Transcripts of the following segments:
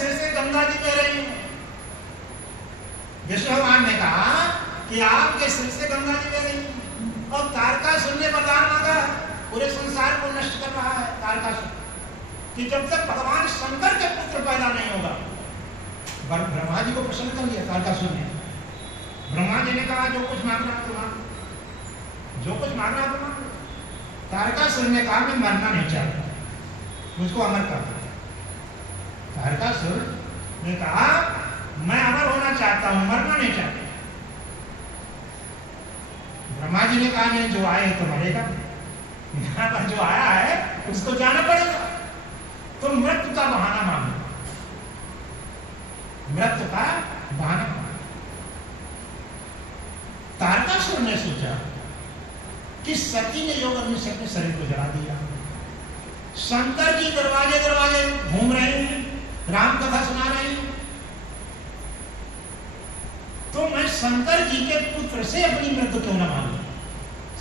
सिर से गंगा जी बह रही हैं। विष्णु भगवान ने कहा कि आपके सिर से गंगा जी बह रही हैं। और तारकासुर ने वरदान मांगा, पूरे संसार को नष्ट कर रहा है तारकासुर, कि जब तक भगवान शंकर के पुत्र पैदा नहीं होगा। ब्रह्मा जी को प्रसन्न कर लिया तारकासुर ने। ब्रह्मा जी ने कहा जो कुछ मांगना तो मांगो, जो कुछ मांगना तो मांगो। तारकासुर ने कहा मैं मरना नहीं चाहता, मुझको अमर कर दो। तारकासुर ने कहा मैं अमर होना चाहता हूं, मरना नहीं चाहता। ब्रह्मा जी ने कहा नहीं, जो आए तो मरेगा, यहाँ पर जो आया है उसको जाना पड़ेगा, तो मृत्यु का बहाना मांगो, मृत्यु का बहाना मांगो। तारकासुर ने सोचा कि सती ने योग अग्नि से अपने शरीर को जला दिया, शंकर जी दरवाजे दरवाजे घूम रहे हैं, राम कथा सुना रहे हैं, तो मैं शंकर जी के पुत्र से अपनी मृत्यु क्यों ना मांगू,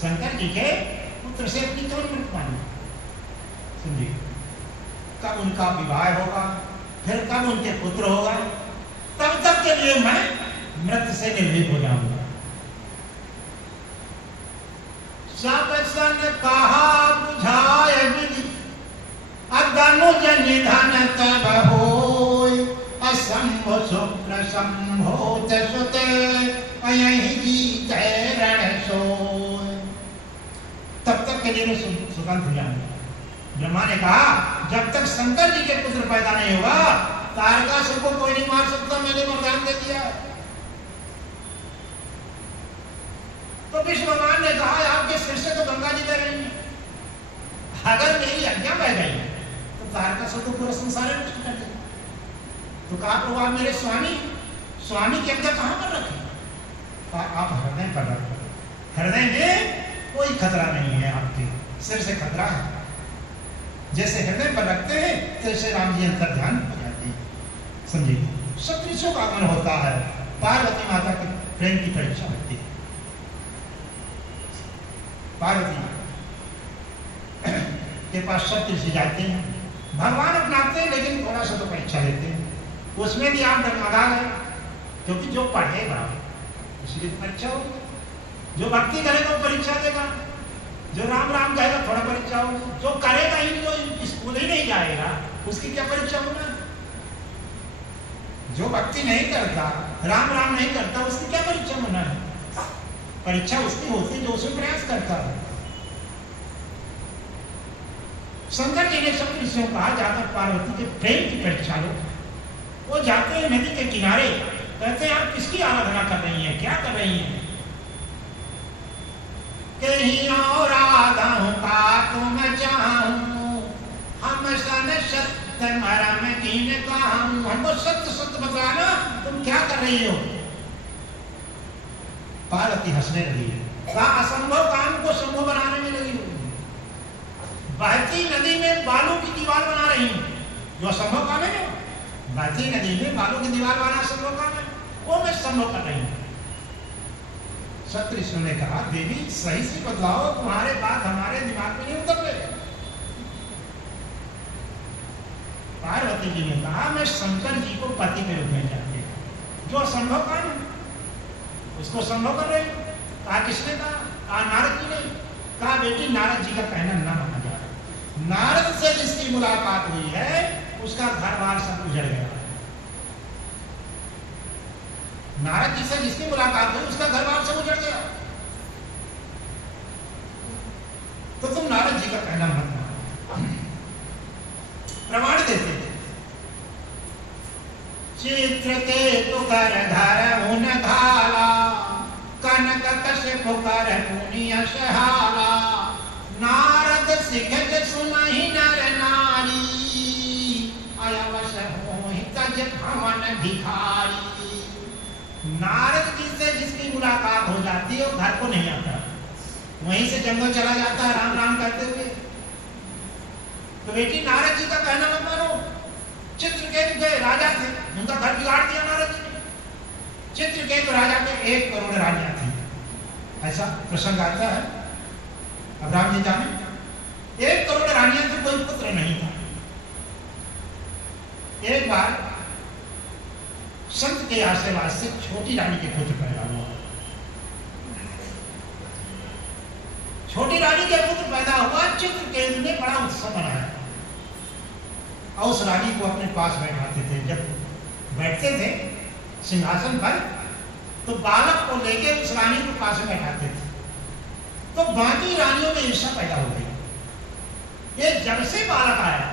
शंकर जी के पुत्र से अपनी क्यों मृत्यु मांगू। समझिए, कब उनका विवाह होगा, फिर कब उनके पुत्र होगा, तब तक के लिए मैं मृत्यु से निर्भीक हो जाऊंगा। सब सन कहा बुझाए विधि, अदनुज निधन तब होय, असंभो शुक्र संभोत सुते, अयहि जीते रण सोय। तब तक के लिए मैं सुगंध हो जाऊंगा। ब्रह्मा ने कहा जब तक शंकर जी के पुत्र पैदा नहीं होगा, तारकासुर को कोई नहीं मार सकता, मैंने वरदान दे दिया। तो विष्णु भगवान ने कहा आपके सिर से तो गंगा जी बह रही है, अगर मेरी आज्ञा बह गई तो तारकासुर को पूरा संसार नष्ट कर देगा। तो कहा प्रभु आप मेरे स्वामी की आज्ञा कहां पर रखें? आप हृदय पर रखें, हृदय में कोई खतरा नहीं है, आपके सिर से खतरा है। जैसे हृदय पर रखते हैं तैसे राम जी अंतर ध्यान हो जाते हैं। समझिए, सत्रिशों का आगमन होता है, पार्वती माता के प्रेम की परीक्षा होती है। पार्वती के पास सप्तऋषि जाते हैं, भगवान अपनाते हैं लेकिन थोड़ा सा तो परीक्षा लेते हैं, उसमें भी आप डगमगा गए, क्योंकि जो पढ़ेगा उसकी परीक्षा होगी, जो भक्ति करेगा वो परीक्षा देगा, जो राम राम कहेगा थोड़ा परीक्षा होगी, जो करेगा ही जो स्कूल ही नहीं जाएगा उसकी क्या परीक्षा होना। जो भक्ति नहीं करता, राम राम नहीं करता, उसकी क्या परीक्षा होना है। परीक्षा उसकी होती जो उसमें प्रयास करता है। शंकर जी ने सप्तऋषियों कहा जाकर पार्वती के प्रेम की परीक्षा लो। वो जाते हैं नदी के किनारे, कहते हैं आप किसकी आराधना कर रही हैं, क्या कर रही हैं? कहीं और राधा का तुम चाहूं, हम सन सत्य मरम कीन कहूं। हमको सत्य सत्य बताना, तुम क्या कर रही हो? पार्वती हंसने लगी है, असंभव काम को संभव बनाने में लगी हुई। बहती नदी में बालू की दीवार बना रही है, जो असंभव काम है। बहती नदी में बालू की दीवार बनाना असंभव काम है, वो मैं संभव कर रही हूं। सप्तऋषियों ने कहा देवी सही से बतलाओ, तुम्हारे बात हमारे दिमाग में नहीं उतर रहे। पार्वती जी ने कहा मैं शंकर जी को पति के रूप में चाहती हूँ, जो असंभव काम है उसको संभव कर रहे हैं। कहा किसने कहा? नारद जी ने कहा बेटी नारद जी का कहना ना माना जा रहा। नारद से जिसकी मुलाकात हुई है उसका घर बार सब उजड़ गया। नारद जी से जिसकी मुलाकात हुई उसका घर बार सब उजड़ गया, तो तुम नारद जी का कहना मत मानो। प्रमाण देते चित्रकेतु कर धर उन घाला, कनक कश्यप कर पुनिय सहाला, नारद सिखत सुनहि नर नारी, अयवश होहि तज भवन भिखारी। नारद जी से जिसकी मुलाकात हो जाती है वो घर को नहीं आता, वहीं से जंगल चला जाता है राम राम कहते हुए। तो बेटी नारद जी का कहना मत मानो। चित्रकेतु के राजा थे, उनका घर बिगाड़ दिया नारद जी ने। चित्रकेतु राजा के 1 करोड़ रानियां थी, ऐसा प्रसंग आता है। अब राम जी जाने 1 करोड़ रानियां थी, कोई पुत्र नहीं था। एक बार संत के आशीर्वाद से छोटी रानी के पुत्र पैदा हुआ। छोटी रानी के पुत्र पैदा हुआ, चित्रकेतु ने बड़ा उत्सव मनाया और उस रानी को अपने पास बैठाते थे। जब बैठते थे सिंहासन पर तो बालक को लेके उस रानी को पास में बैठाते थे, तो बाकी रानियों में ईर्ष्या पैदा हो गई। ये जब से बालक आया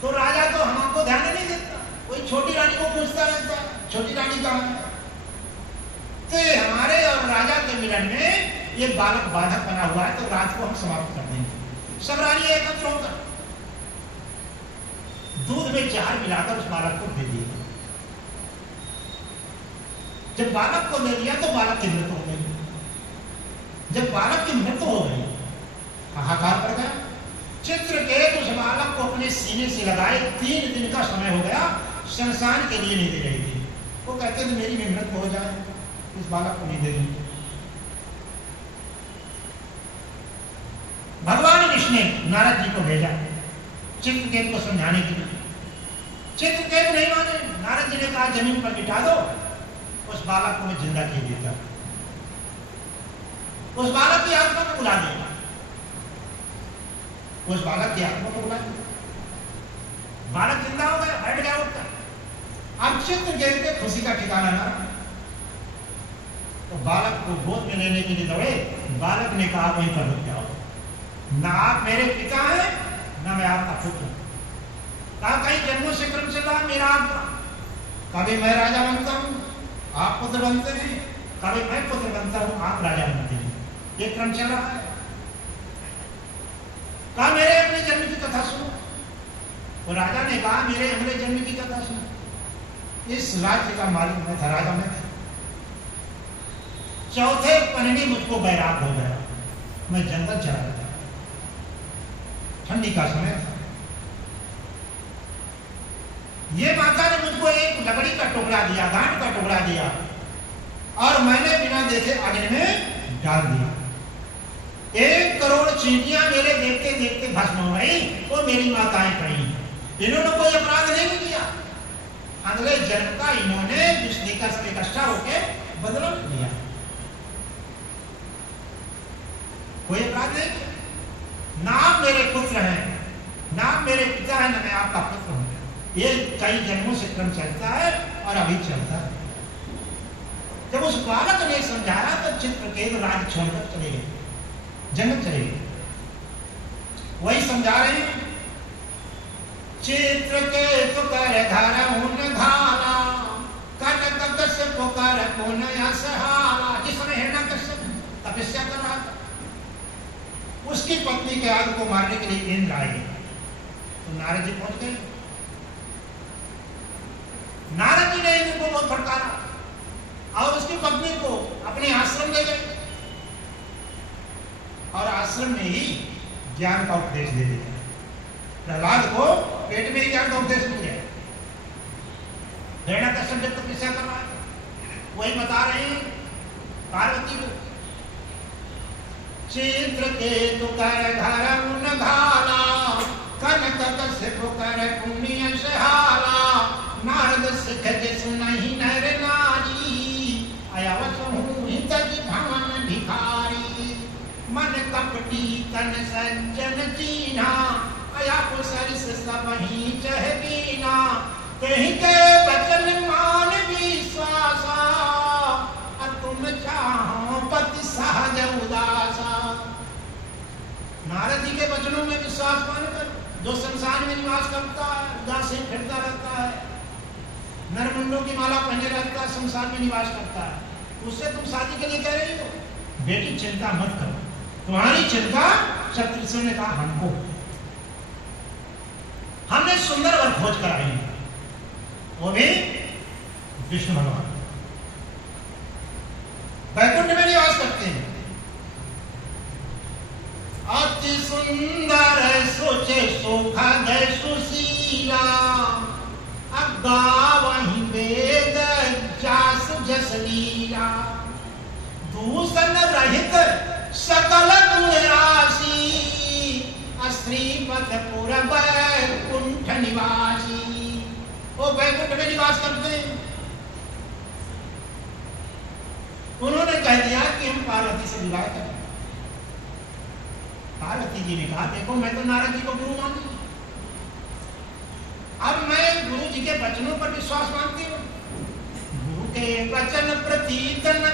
तो राजा तो हमको ध्यान नहीं देता, कोई छोटी रानी को पूछता रहता, छोटी रानी कहाँ है। तो हमारे और राजा के मिलन में ये बालक बाधक बना हुआ है, तो रात को हम समाप्त कर देंगे। सब रानी एकत्र होकर दूध में जहर मिलाकर उस बालक को दे दिया। जब बालक को दे दिया तो बालक की मृत्यु हो गई। जब बालक की मृत्यु हो गई, हाहाकार पड़ गया। चित्रकेतु उस बालक को अपने सीने से लगाए 3 दिन का समय हो गया, शमशान के लिए नहीं दे रही थी। वो कहते थे मेरी भी मृत्यु हो जाए, इस बालक को नहीं दे दूंगी। भगवान विष्णु ने नारद जी को भेजा चित्रकेतु को समझाने के लिए। चित्रकेतु नहीं माने। नारद जी ने कहा जमीन पर बिठा दो, उस बालक को मैं जिंदा किए देता, उस बालक की आत्मा को बुला देगा, उस बालक की आत्मा को बुला देगा। बालक जिंदा हो गया, बैठ गया उठकर। अब चित्रकेतु के खुशी का ठिकाना ना, तो बालक को गोद में लेने के लिए दौड़े। बालक ने कहा वहीं पर रुक जाओ, ना आप मेरे पिता हैं ना मैं आपका पुत्र। कहा कई जन्मों से क्रम चल रहा मेरा आपका, कभी मैं राजा बनता हूं आप पुत्र बनते हैं, कभी मैं पुत्र बनता हूं आप राजा बनते हैं, ये क्रम चल रहा है। कहा मेरे अगले जन्म की कथा सुनो। वो राजा ने कहा मेरे अगले जन्म की कथा सुनो। इस राज्य का मालिक मैं था, राजा मैं था। चौथे पन्ने मुझको बैराग हो गया, मैं जंगल चला गया, ठंडी का समय था। ये माता ने मुझको एक लकड़ी का टुकड़ा दिया, गांठ का टुकड़ा दिया, और मैंने बिना देखे अग्नि में डाल दिया। 1 करोड़ चींटियां मेरे देखते देखते भस्म हो गई, वो मेरी माताएं कहीं। इन्होंने कोई अपराध नहीं किया, अगले जन्म का इन्होंने विष्णुकष्ट के कष्ट होके बदला लिया, कोई अपराध नहीं किया। ना आप मेरे पुत्र हैं, ना आप मेरे पिता हैं, ना मैं आपका पुत्र हूं। ये कई जन्मों से क्रम चलता है और अभी चलता है। जब उस बालक ने समझाया तो चित्रकेतु राज्य छोड़कर चले गए, जंगल चले गए। वही समझा रहे हैं, चित्रकेतु कर घर उन घाला, कनक कश्यप कर पुण्य सहाला। जिस समय हिरण्यकश्यप तपस्या कर रहा था, उसकी पत्नी के आग को मारने के लिए इंद्र आए, तो नारद जी पहुंच गए। नारद जी ने इंद्र को बहुत फटकारा और उसकी पत्नी को अपने आश्रम ले गए और आश्रम में ही ज्ञान का उपदेश दे दिया। प्रहलाद को पेट में ही ज्ञान का उपदेश मिल गया। हिरण्यकश्यप जब तपस्या कर रहा है, वही बता रहे हैं पार्वती को, चित्रकेतु कर घर उन घाला, कनक कश्यप कर पुण्य सहाला। नारद सिखज सुनहि नर नारी, अयवस हित भवन भिखारी। मन कपटी तन सज्जन चीन्हा, अयप सरिस सबहि चह कीना। कहीं के बचन मान विश्वासा, तुम चाहो पति सहज उदासा। नारद जी के वचनों में विश्वास मानकर जो संसार में निवास करता है, उदासीन फिरता रहता है, नरमुंडों की माला पहने रहता है, संसार में निवास करता है, उससे तुम शादी के लिए कह रही हो? बेटी चिंता मत करो, तुम्हारी चिंता शत्रुघ्न ने कहा हमको, हमने सुंदर वर खोज कर आई, वो भी विष्णु भगवान वैकुंठ में निवास करते हैं। अति सुंदर सोचे सुखद सुशीला, गावहि वेद जास जस लीला। दूषण रहित सकल गुण राशि, श्रीपदपुर वैकुंठ निवासी। वो वैकुंठ में निवास करते हैं, पार्वती से विवाह करें। पार्वती जी ने कहा देखो मैं तो नारद जी को गुरु मानती हूँ, अब मैं गुरु जी के वचनों पर विश्वास मानती हूँ। गुरु के वचन प्रति तन